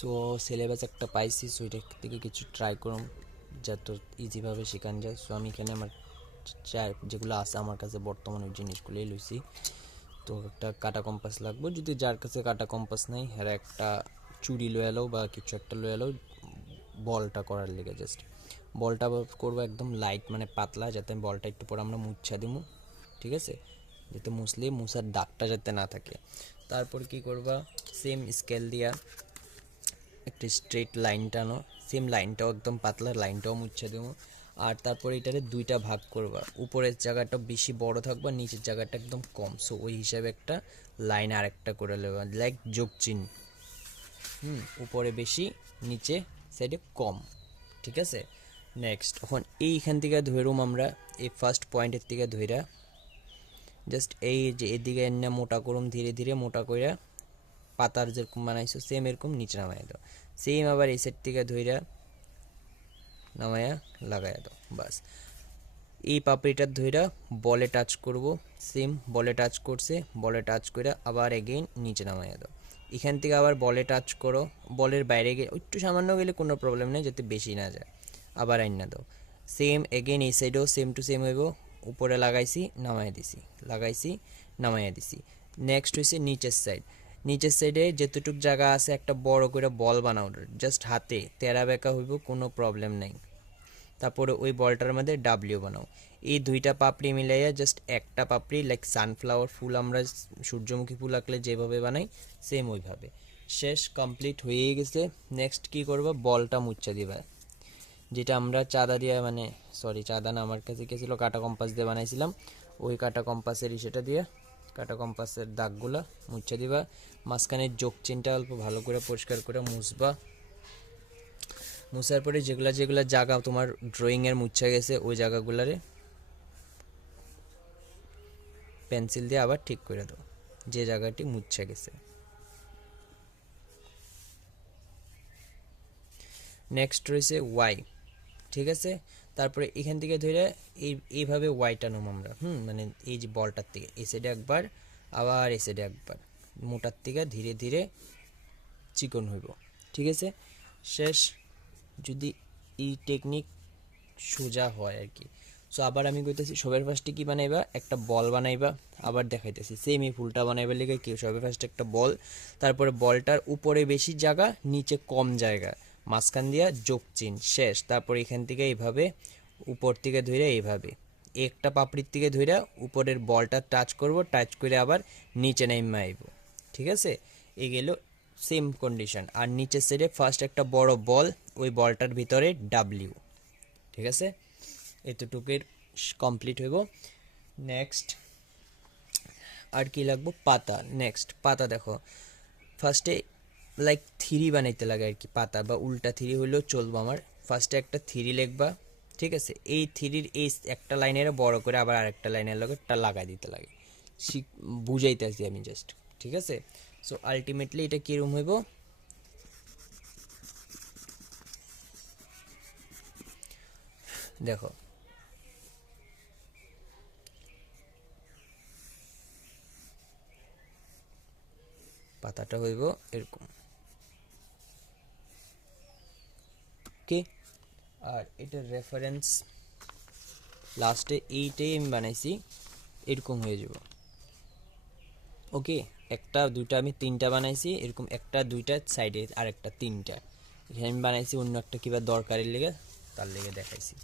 So syllabus একটা পাইছি, so এটা থেকে কিছু ট্রাই করুন যাতে ইজিভাবে শেখান যায়। সো আমি এখানে আমার যেগুলো আছে আমার কাছে বর্তমানে ওই জিনিসগুলোই লইছি। তো একটা কাটা কম্পাস লাগবে, যদি যার কাছে কাটা কম্পাস নাই হ্যাঁ একটা চুরি লয়ে এলো বা কিছু একটা লয়ে এলো বলটা করার লেগে। জাস্ট বলটা করবো একদম লাইট মানে পাতলা, যাতে বলটা একটু পরে আমরা মুছা দিব, ঠিক আছে, যাতে মুছলে মুছার দাগটা যাতে না থাকে। তারপর কি করবা, সেম স্কেল দিয়া একটা স্ট্রেট লাইন টানো, সেম লাইনটাও একদম পাতলা, লাইনটাও মুছে দেবো। আর তারপর এটারে দুইটা ভাগ করবা, উপরের জায়গাটা বেশি বড় থাকবা, নিচের জায়গাটা একদম কম। সো ওই হিসাবে একটা লাইন আর একটা করে নেবা, লাইক যোগ চিহ্ন। উপরে বেশি, নিচে সাইডে কম, ঠিক আছে। নেক্সট এখন এইখান থেকে ধরুম আমরা এই ফার্স্ট পয়েন্টের থেকে ধইরা জাস্ট এই যে এদিকে এনে মোটা করুম, ধীরে ধীরে মোটা কইরা পাতার যেরকম বানাইছো সেম এরকম নিচে নামাই দাও। সেম আবার এই সাইড থেকে ধইরা নামায়া লাগাইয়া দাও, বাস। এই পাপড়িটার ধইরা বলে টাচ করব, সেম বলে টাচ করছে, বলে টাচ করে আবার এগেইন নিচে নামাইয়া দাও। এখান থেকে আবার বলে টাচ করো, বলের বাইরে গিয়ে একটু সামান্য গেলে কোনো প্রবলেম নেই, যাতে বেশি না যায়। আবার আইনা দাও, সেম এগেইন এই সাইডেও সেম টু সেম হইব। উপরে লাগাইছি নামাইয়া দিছি, লাগাইছি নামাইয়া দিছি। নেক্সট হয়েছে নিচের সাইড। নিচের সাইডে যেতটুক জায়গা আছে একটা বড় করে বল বানাও, জাস্ট হাতে তেরা বেঁকা হইব, কোনো প্রবলেম নাই। তারপরে ওই বলটার মধ্যে ডাব্লিউ বানাও। এই দুইটা পাপড়ি মিলাইয়া জাস্ট একটা পাপড়ি, লাইক সানফ্লাওয়ার ফুল আমরা সূর্যমুখী ফুল আঁকলে যেভাবে বানাই সেম ওইভাবে। শেষ, কমপ্লিট হয়ে গেছে। নেক্সট কি করবা, বলটা মুচ্ছা দিবা, যেটা আমরা চাঁদা দিয়ে মানে সরি চাঁদা না, আমার কাছে গেছিলো কাটা কম্পাস দিয়ে বানাইছিলাম, ওই কাটা কম্পাসের সেটা দিয়ে কাটা কম্পাসের দাগগুলা মুচ্ছা দিবা। মাঝখানের যোগ চিনটা অল্প ভালো করে পরিষ্কার করে মুছবা। মুছার পরে যেগুলা যেগুলা জায়গা তোমার ড্রয়িংয়ের মুছা গেছে ওই জায়গাগুলারে পেন্সিল দিয়ে আবার ঠিক করে দাও, যে জায়গাটি মুছা গেছে। নেক্সট রয়েছে ওয়াই, ঠিক আছে। তারপরে এখান থেকে ধরে এইভাবে ওয়াইটা নাম আমরা মানে এই যে বলটার থেকে এই সাইডে একবার, আবার এই সাইডে একবার, মোটার থেকে ধীরে ধীরে চিকন হইব, ঠিক আছে। শেষ, যদি এই টেকনিক সোজা হয় আর কি। সো আবার আমি কইতেছি সবার ফার্স্টে কি বানাইবা, একটা বল বানাইবা। আবার দেখাইতেছি সেম এই ফুলটা বানাইবার লিগে কি সবার ফার্স্টে একটা বল, তারপরে বলটার উপরে বেশি জায়গা, নিচে কম জায়গা, মাঝখান দিয়া যোগ চিন। শেষ, তারপর এখান থেকে এইভাবে উপর থেকে ধরে এইভাবে একটা পাপড়ির থেকে ধরে উপরের বলটা টাচ করব, টাচ করে আবার নিচে নাইমা আইব, ঠিক আছে। এই গেল সেম কন্ডিশন। আর নিচের সাইডে ফার্স্ট একটা বড় বল, ওই বলটার ভিতরে ডাব্লিউ, ঠিক আছে। এতটুকুর কমপ্লিট হইব। নেক্সট আর কি লাগবো, পাতা। নেক্সট পাতা দেখো, ফার্স্টে লাইক থ্রি বানাইতে লাগে আর কি, পাতা বা উল্টা থ্রি হইলেও চলবো আমার। ফার্স্টে একটা থ্রি লিখবা, ঠিক আছে। এই থ্রির এই একটা লাইনের বড় করে আবার আরেকটা লাইনের লগে লাগাই দিতে লাগে, বুঝাইতেছি আমি জাস্ট, ঠিক আছে। সো আলটিমেটলি এটা কিরম হইব, দেখো পাতাটা হইব এরকম, ওকে। আর এটার রেফারেন্স লাস্টে এইটাই আমি বানাইছি, এরকম হয়ে যাব, ওকে। একটা দুইটা আমি তিনটা বানাইছি এরকম, একটা দুইটা সাইডে আর একটা তিনটা, এখানে আমি বানাইছি অন্য একটা কিবা দরকারের লেগে, তার লেগে দেখাইছি।